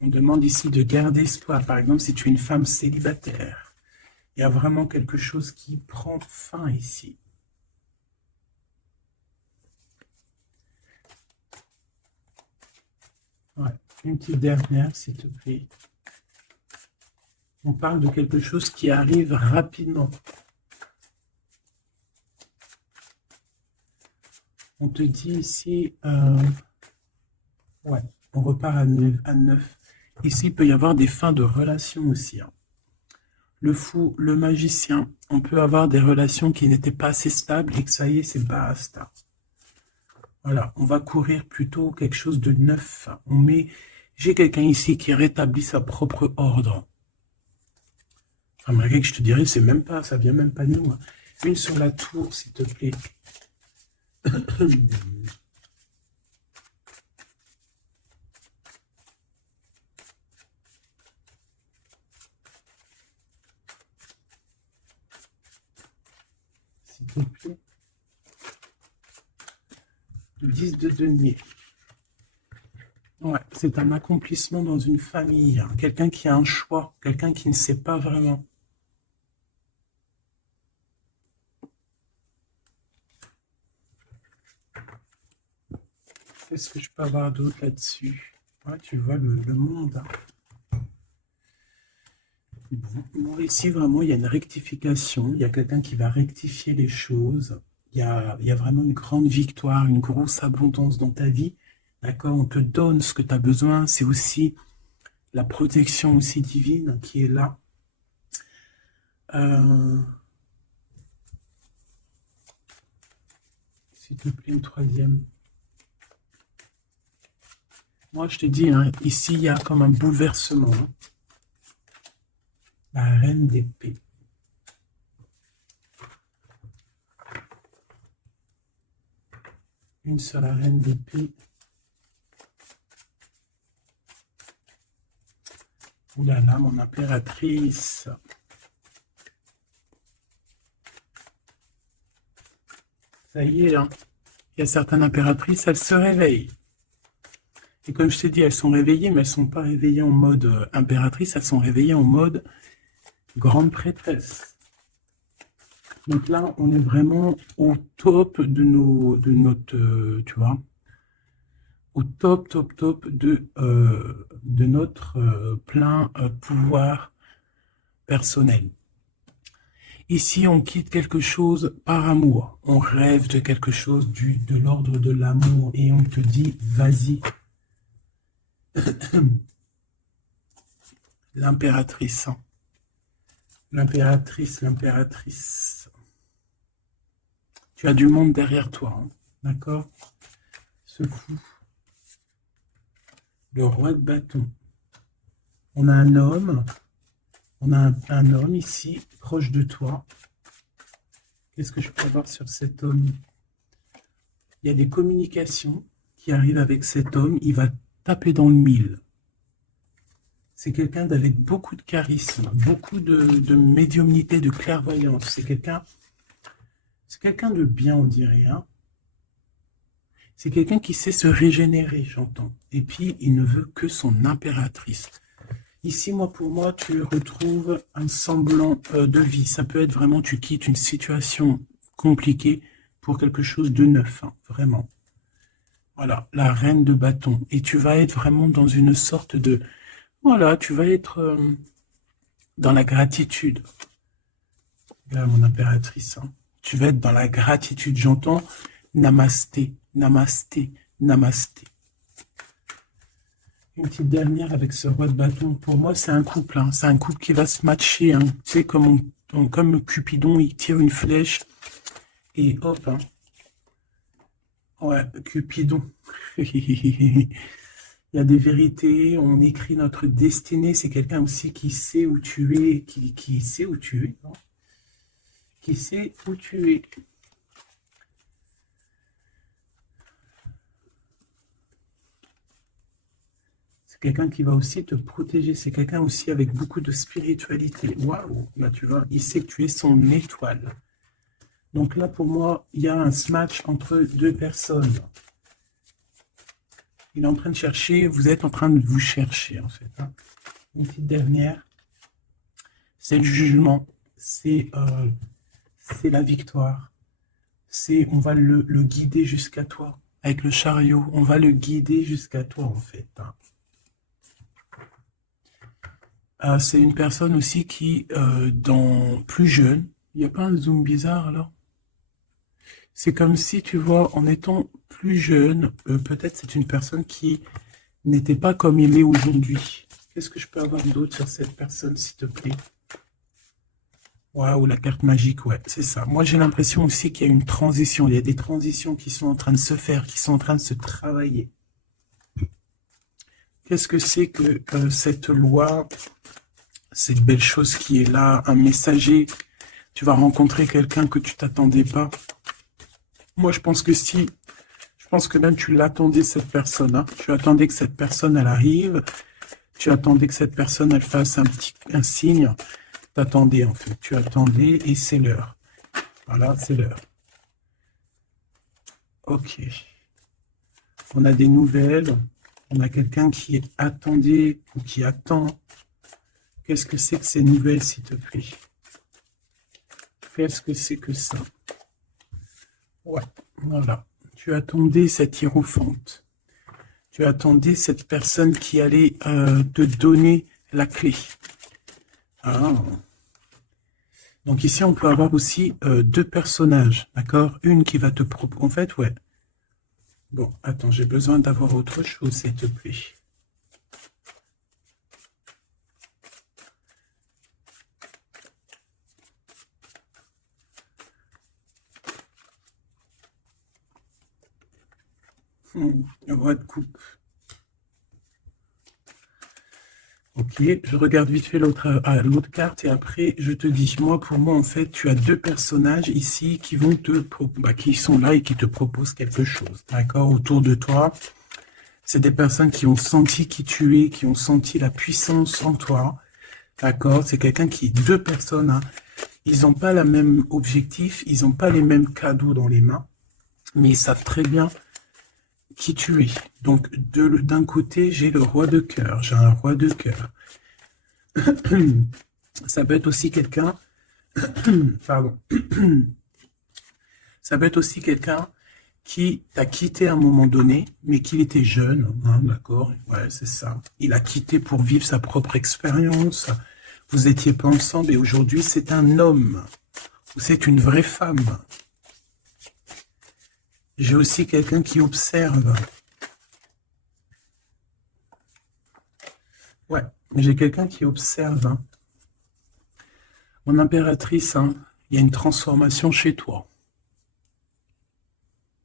On demande ici de garder espoir. Par exemple, si tu es une femme célibataire, il y a vraiment quelque chose qui prend fin ici. Ouais. Une petite dernière, s'il te plaît. On parle de quelque chose qui arrive rapidement. On te dit ici, ouais, on repart à 9. Ici, il peut y avoir des fins de relations aussi. Hein. Le fou, le magicien, on peut avoir des relations qui n'étaient pas assez stables et que ça y est, c'est basta. Voilà, on va courir plutôt quelque chose de neuf. J'ai quelqu'un ici qui rétablit sa propre ordre. Enfin, malgré que je te dirais, c'est même pas, ça vient même pas de nous. Hein. Une sur la tour, s'il te plaît. S'il te plaît. Le 10 de denier. Ouais, c'est un accomplissement dans une famille. Hein. Quelqu'un qui a un choix, quelqu'un qui ne sait pas vraiment. Qu'est-ce que je peux avoir d'autre là-dessus? Ouais, tu vois le monde. Hein. Bon, ici, vraiment, il y a une rectification. Il y a quelqu'un qui va rectifier les choses. Il y a vraiment une grande victoire, une grosse abondance dans ta vie. D'accord? On te donne ce que tu as besoin. C'est aussi la protection aussi divine qui est là. S'il te plaît, une troisième. Moi, je te dis, hein, ici, il y a comme un bouleversement. Hein. La reine d'épée. Une sur la reine d'épée. Ouh là là, mon impératrice. Ça y est, hein. Il y a certaines impératrices, elles se réveillent. Et comme je t'ai dit, elles sont réveillées, mais elles ne sont pas réveillées en mode impératrice, elles sont réveillées en mode grande prêtresse. Donc là, on est vraiment au top de notre, tu vois, au top de notre plein pouvoir personnel. Ici, on quitte quelque chose par amour. On rêve de quelque chose de l'ordre de l'amour et on te dit, vas-y. L'impératrice. L'impératrice. Tu as du monde derrière toi, hein, d'accord? Ce fou. Le roi de bâton. On a un homme. On a un homme ici, proche de toi. Qu'est-ce que je peux voir sur cet homme? Il y a des communications qui arrivent avec cet homme. Il va taper dans le mille. C'est quelqu'un d'avec beaucoup de charisme, beaucoup de médiumnité, de clairvoyance. C'est quelqu'un de bien, on dirait. Hein. C'est quelqu'un qui sait se régénérer, j'entends. Et puis, il ne veut que son impératrice. Ici, pour moi, tu retrouves un semblant de vie. Ça peut être vraiment, tu quittes une situation compliquée pour quelque chose de neuf, hein, vraiment. Voilà, la reine de bâton. Et tu vas être vraiment dans une sorte de... Voilà, tu vas être dans la gratitude. Là, mon impératrice, hein. Tu vas être dans la gratitude. J'entends namasté, namasté, namasté. Une petite dernière avec ce roi de bâton. Pour moi, c'est un couple. Hein. C'est un couple qui va se matcher. Hein. Tu sais, comme Cupidon, il tire une flèche. Et hop. Hein. Ouais, Cupidon. Il y a des vérités. On écrit notre destinée. C'est quelqu'un aussi qui sait où tu es. Qui sait où tu es. Non, qui sait où tu es. Quelqu'un qui va aussi te protéger, c'est quelqu'un aussi avec beaucoup de spiritualité. Waouh, là tu vois, il sait que tu es son étoile. Donc là pour moi, il y a un match entre deux personnes. Il est en train de chercher, vous êtes en train de vous chercher en fait. Hein. Une petite dernière, c'est le jugement, c'est la victoire. On va le guider jusqu'à toi. Avec le chariot, on va le guider jusqu'à toi en fait. Hein. C'est une personne aussi qui, plus jeune, il n'y a pas un zoom bizarre alors? C'est comme si, tu vois, en étant plus jeune, peut-être c'est une personne qui n'était pas comme il est aujourd'hui. Qu'est-ce que je peux avoir d'autre sur cette personne, s'il te plaît? Waouh, la carte magique, ouais, c'est ça. Moi, j'ai l'impression aussi qu'il y a une transition. Il y a des transitions qui sont en train de se faire, qui sont en train de se travailler. Qu'est-ce que c'est que cette loi, cette belle chose qui est là, un messager, tu vas rencontrer quelqu'un que tu t'attendais pas. Moi, je pense que même tu l'attendais, cette personne. Hein. Tu attendais que cette personne, elle arrive. Tu attendais que cette personne, elle fasse un signe. T'attendais, en fait. Tu attendais et c'est l'heure. Voilà, c'est l'heure. Ok. On a des nouvelles. On a quelqu'un qui attendait ou qui attend. Qu'est-ce que c'est que ces nouvelles, s'il te plaît? Qu'est-ce que c'est que ça? Ouais, voilà. Tu attendais cette hiérophante. Tu attendais cette personne qui allait te donner la clé. Ah. Donc ici, on peut avoir aussi deux personnages, d'accord? Une qui va te proposer... En fait, ouais. Bon, attends, j'ai besoin d'avoir autre chose, s'il te plaît. Le roi de coupe. Ok, je regarde vite fait l'autre carte et après je te dis, pour moi en fait, tu as deux personnages ici qui vont qui sont là et qui te proposent quelque chose, d'accord, autour de toi. C'est des personnes qui ont senti qui tu es, qui ont senti la puissance en toi. D'accord? C'est quelqu'un qui, deux personnes, hein, ils n'ont pas le même objectif, ils n'ont pas les mêmes cadeaux dans les mains, mais ils savent très bien qui tu es. Donc, d'un côté, j'ai le roi de cœur, j'ai un roi de cœur. Ça peut être aussi quelqu'un, pardon, ça peut être aussi quelqu'un qui t'a quitté à un moment donné, mais qu'il était jeune, hein, d'accord? Ouais, c'est ça. Il a quitté pour vivre sa propre expérience. Vous n'étiez pas ensemble et aujourd'hui, c'est un homme. Ou c'est une vraie femme. J'ai aussi quelqu'un qui observe. Ouais, j'ai quelqu'un qui observe. Hein. Mon impératrice, hein, il y a une transformation chez toi.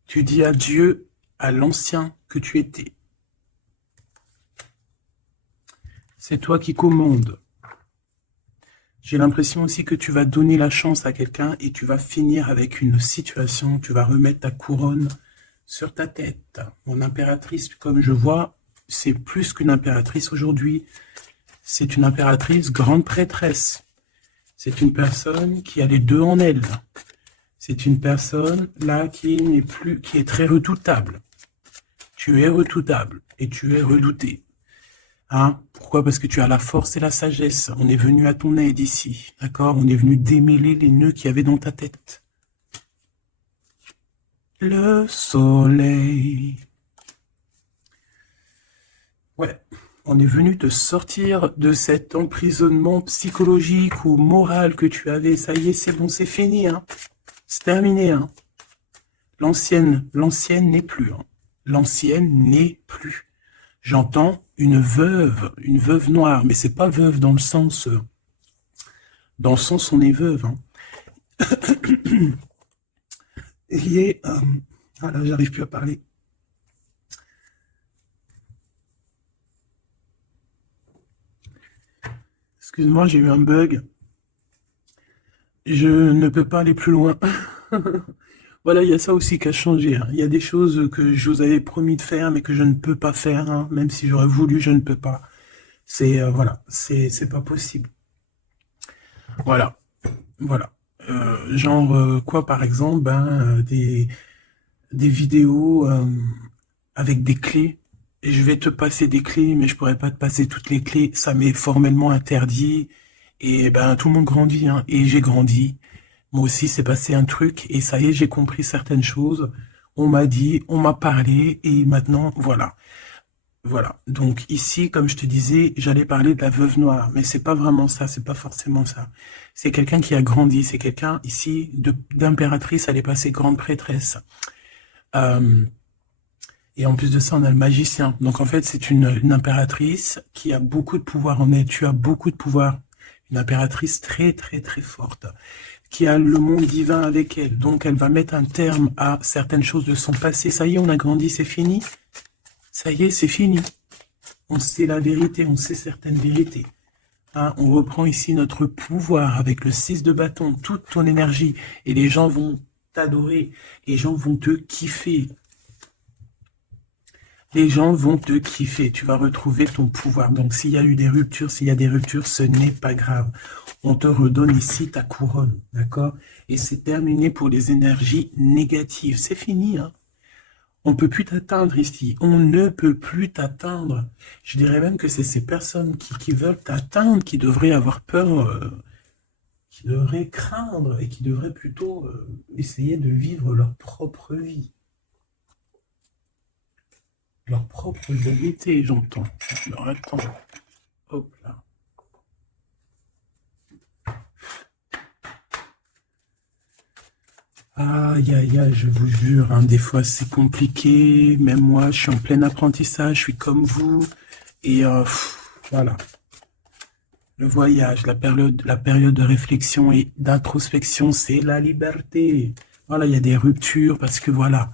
Tu dis adieu à l'ancien que tu étais. C'est toi qui commandes. J'ai l'impression aussi que tu vas donner la chance à quelqu'un et tu vas finir avec une situation, tu vas remettre ta couronne sur ta tête. Mon impératrice, comme je vois, c'est plus qu'une impératrice aujourd'hui. C'est une impératrice grande prêtresse. C'est une personne qui a les deux en elle. C'est une personne là qui n'est plus, qui est très redoutable. Tu es redoutable et tu es redouté. Hein? Pourquoi? Parce que tu as la force et la sagesse. On est venu à ton aide ici. D'accord? On est venu démêler les nœuds qu'il y avait dans ta tête. Le soleil. Ouais. On est venu te sortir de cet emprisonnement psychologique ou moral que tu avais. Ça y est, c'est bon, c'est fini. Hein? C'est terminé. Hein? L'ancienne n'est plus. Hein? L'ancienne n'est plus. J'entends une veuve noire, mais c'est pas veuve dans le sens on est veuve. Hein. Et ah là, j'arrive plus à parler. Excuse-moi, j'ai eu un bug. Je ne peux pas aller plus loin. Voilà, il y a ça aussi qui a changé. Hein. Il y a des choses que je vous avais promis de faire, mais que je ne peux pas faire. Hein. Même si j'aurais voulu, je ne peux pas. C'est voilà, c'est pas possible. Voilà, voilà. Genre quoi, par exemple, des vidéos avec des clés. Et je vais te passer des clés, mais je pourrais pas te passer toutes les clés. Ça m'est formellement interdit. Et ben tout le monde grandit, hein. Et j'ai grandi. Moi aussi, c'est passé un truc, et ça y est, j'ai compris certaines choses. On m'a dit, on m'a parlé, et maintenant, voilà. Voilà. Donc ici, comme je te disais, j'allais parler de la veuve noire, mais c'est pas vraiment ça, c'est pas forcément ça. C'est quelqu'un qui a grandi, c'est quelqu'un ici d'impératrice, elle est passée grande prêtresse. Et en plus de ça, on a le magicien. Donc en fait, c'est une impératrice qui a beaucoup de pouvoir en elle. Tu as beaucoup de pouvoir. Une impératrice très, très, très forte, qui a le monde divin avec elle. Donc elle va mettre un terme à certaines choses de son passé. Ça y est, on a grandi, c'est fini. Ça y est, c'est fini. On sait la vérité, on sait certaines vérités. Hein, on reprend ici notre pouvoir avec le 6 de bâton, toute ton énergie. Et les gens vont t'adorer. Les gens vont te kiffer. Les gens vont te kiffer. Tu vas retrouver ton pouvoir. Donc s'il y a eu des ruptures, ce n'est pas grave. On te redonne ici ta couronne. D'accord? Et c'est terminé pour les énergies négatives. C'est fini, hein? On ne peut plus t'atteindre ici. On ne peut plus t'atteindre. Je dirais même que c'est ces personnes qui veulent t'atteindre, qui devraient avoir peur, qui devraient craindre et qui devraient plutôt essayer de vivre leur propre vie. Leur propre vérité, j'entends. Alors attends. Hop là. Aïe, aïe, aïe, je vous jure, hein, des fois c'est compliqué, même moi je suis en plein apprentissage, je suis comme vous, et voilà. Le voyage, la période de réflexion et d'introspection, c'est la liberté. Voilà, il y a des ruptures, parce que voilà,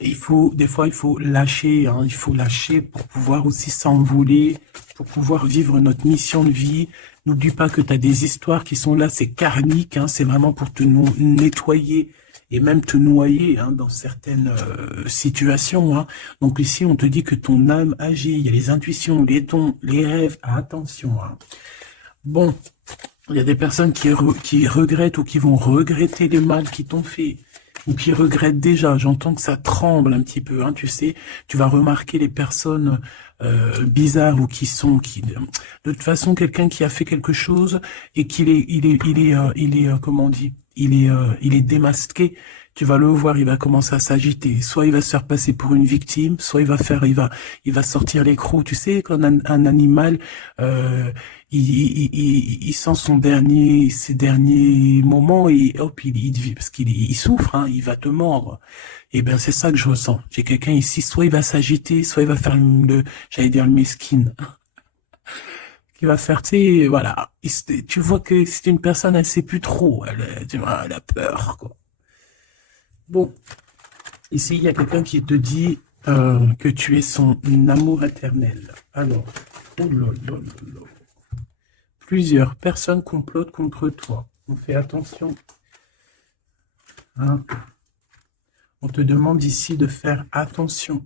des fois il faut lâcher, hein, il faut lâcher pour pouvoir aussi s'envoler, pour pouvoir vivre notre mission de vie. N'oublie pas que tu as des histoires qui sont là, c'est karmique, hein, c'est vraiment pour te nettoyer et même te noyer hein, dans certaines situations. Hein. Donc ici, on te dit que ton âme agit, il y a les intuitions, les dons, les rêves, attention. Hein. Bon, il y a des personnes qui regrettent ou qui vont regretter les mal qu'ils t'ont fait, ou qui regrettent déjà. J'entends que ça tremble un petit peu, hein, tu sais. Tu vas remarquer les personnes bizarres ou de toute façon, quelqu'un qui a fait quelque chose et comment on dit, il est démasqué. Tu vas le voir, il va commencer à s'agiter. Soit il va se faire passer pour une victime, soit il va sortir les crocs. Tu sais, quand un animal, il sent ses derniers moments et hop, parce il souffre, hein, il va te mordre. Et ben c'est ça que je ressens. J'ai quelqu'un ici, soit il va s'agiter, soit il va faire j'allais dire le mesquin, qui va faire, tu sais, voilà. Tu vois que c'est une personne, elle sait plus trop, elle a peur, quoi. Bon, ici il y a quelqu'un qui te dit que tu es son amour éternel. Alors, oh là là là là. Plusieurs personnes complotent contre toi. On fait attention. Hein? On te demande ici de faire attention.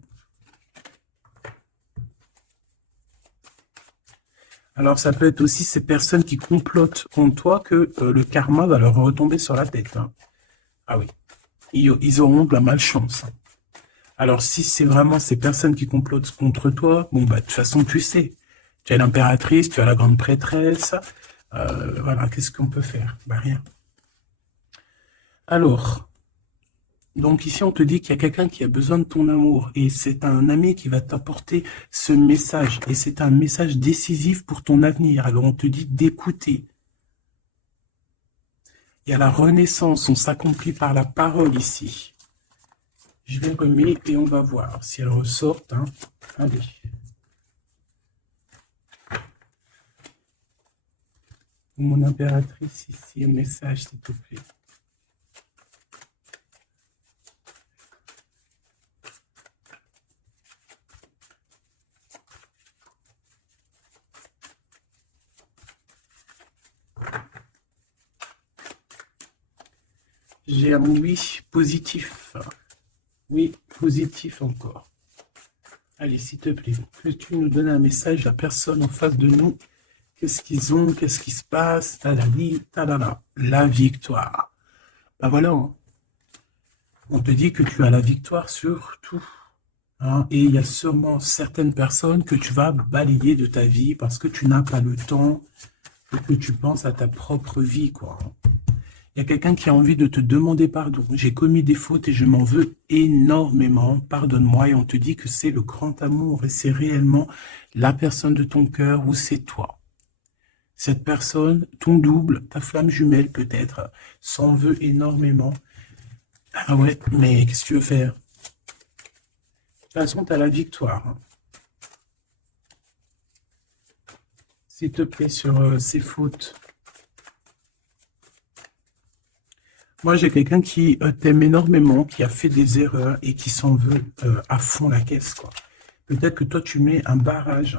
Alors, ça peut être aussi ces personnes qui complotent contre toi que le karma va leur retomber sur la tête. Hein. Ah oui, ils auront de la malchance. Alors, si c'est vraiment ces personnes qui complotent contre toi, bon, bah, de toute façon, tu sais. Tu as l'impératrice, tu as la grande prêtresse. Voilà, qu'est-ce qu'on peut faire? Bah, rien. Alors, donc ici, on te dit qu'il y a quelqu'un qui a besoin de ton amour. Et c'est un ami qui va t'apporter ce message. Et c'est un message décisif pour ton avenir. Alors, on te dit d'écouter. Il y a la renaissance, on s'accomplit par la parole ici. Je vais remettre et on va voir si elle ressort. Hein. Allez. Mon impératrice ici, un message, s'il te plaît. J'ai un oui positif. Oui, positif encore. Allez, s'il te plaît, que tu nous donnes un message à la personne en face de nous. Qu'est-ce qu'ils ont? Qu'est-ce qui se passe? Talali, talala. La victoire. Ben voilà. Hein. On te dit que tu as la victoire sur tout. Hein, et il y a sûrement certaines personnes que tu vas balayer de ta vie parce que tu n'as pas le temps et que tu penses à ta propre vie, quoi. Il y a quelqu'un qui a envie de te demander pardon. J'ai commis des fautes et je m'en veux énormément. Pardonne-moi. Et on te dit que c'est le grand amour et c'est réellement la personne de ton cœur ou c'est toi. Cette personne, ton double, ta flamme jumelle peut-être, s'en veut énormément. Ah ouais, mais qu'est-ce que tu veux faire? De toute façon, tu as la victoire. Hein. S'il te plaît, sur ces fautes. Moi, j'ai quelqu'un qui t'aime énormément, qui a fait des erreurs et qui s'en veut à fond la caisse, quoi. Peut-être que toi, tu mets un barrage.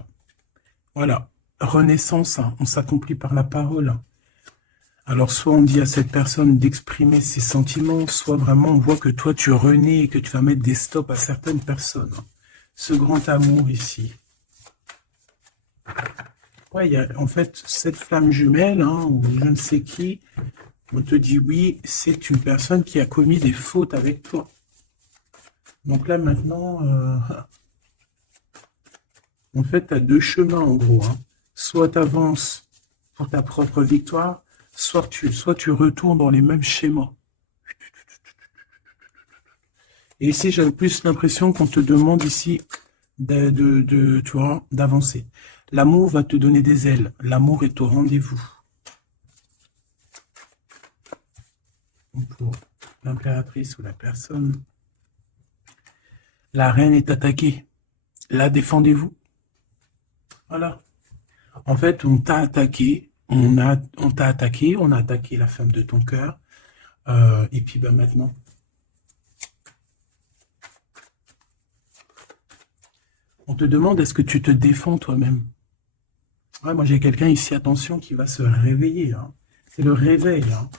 Voilà. Renaissance, hein, on s'accomplit par la parole. Alors, soit on dit à cette personne d'exprimer ses sentiments, soit vraiment on voit que toi, tu renais et que tu vas mettre des stops à certaines personnes. Ce grand amour ici. Ouais, il y a en fait cette flamme jumelle, hein, ou je ne sais qui, on te dit oui, c'est une personne qui a commis des fautes avec toi. Donc là, maintenant, en fait, tu as deux chemins, en gros. Hein. Soit tu avances pour ta propre victoire, soit tu retournes dans les mêmes schémas. Et ici, j'ai plus l'impression qu'on te demande ici tu vois, d'avancer. L'amour va te donner des ailes. L'amour est au rendez-vous. Pour l'impératrice ou la personne. La reine est attaquée. La défendez-vous. Voilà. En fait, on t'a attaqué. On t'a attaqué. On a attaqué la femme de ton cœur. Et puis, ben, maintenant. On te demande, est-ce que tu te défends toi-même? Ouais, moi, j'ai quelqu'un ici, attention, qui va se réveiller. Hein. C'est le réveil. Hein.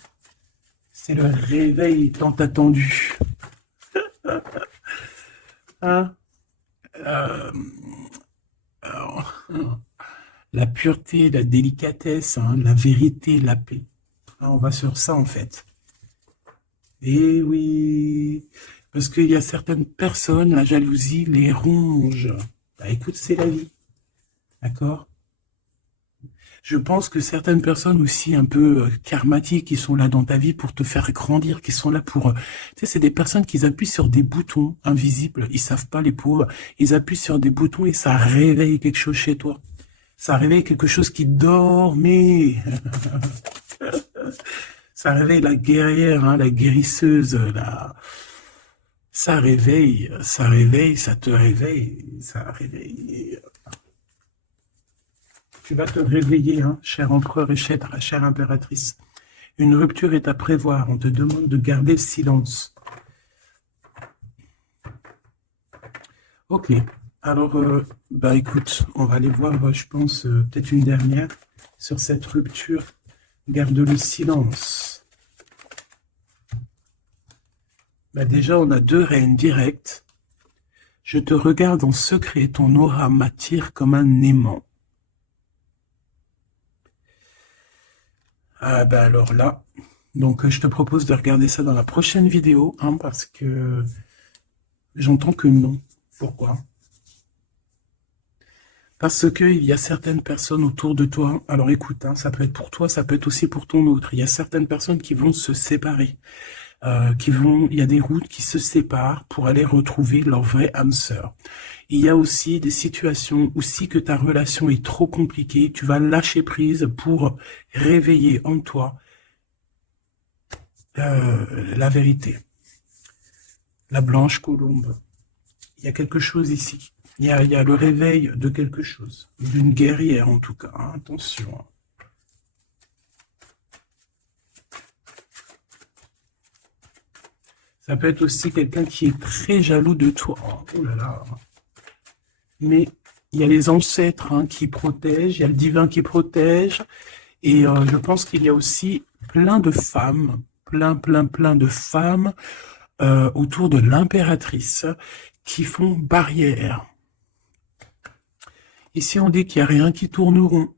C'est le réveil tant attendu. Hein? Euh, alors, la pureté, la délicatesse, hein, la vérité, la paix. Ah, on va sur ça en fait. Eh oui, parce qu'il y a certaines personnes, la jalousie les ronge. Bah écoute, c'est la vie, d'accord? Je pense que certaines personnes aussi un peu karmatiques qui sont là dans ta vie pour te faire grandir, qui sont là pour... tu sais, c'est des personnes qui appuient sur des boutons invisibles, ils savent pas les pauvres, ils appuient sur des boutons et ça réveille quelque chose chez toi. Ça réveille quelque chose qui dormait. Ça réveille la guerrière, hein, la guérisseuse, ça réveille, ça te réveille, ça réveille. Tu vas te réveiller, hein, cher empereur et chère impératrice. Une rupture est à prévoir. On te demande de garder le silence. Ok. Alors, bah écoute, on va aller voir, je pense, peut-être une dernière sur cette rupture. Garde le silence. Bah déjà, on a 2 reines directes. Je te regarde en secret, ton aura m'attire comme un aimant. Ah bah alors là, donc je te propose de regarder ça dans la prochaine vidéo, hein, parce que j'entends que non. Pourquoi? Parce qu'il y a certaines personnes autour de toi, alors écoute, hein, ça peut être pour toi, ça peut être aussi pour ton autre. Il y a certaines personnes qui vont se séparer, il y a des routes qui se séparent pour aller retrouver leur vraie âme sœur. Il y a aussi des situations où si que ta relation est trop compliquée, tu vas lâcher prise pour réveiller en toi la vérité. La blanche colombe. Il y a quelque chose ici. Il y a le réveil de quelque chose, d'une guerrière en tout cas, hein, attention. Ça peut être aussi quelqu'un qui est très jaloux de toi. Oh là là. Mais il y a les ancêtres, hein, qui protègent, il y a le divin qui protège, et je pense qu'il y a aussi plein de femmes, plein de femmes autour de l'impératrice qui font barrière. Ici, on dit qu'il n'y a rien qui tourne rond.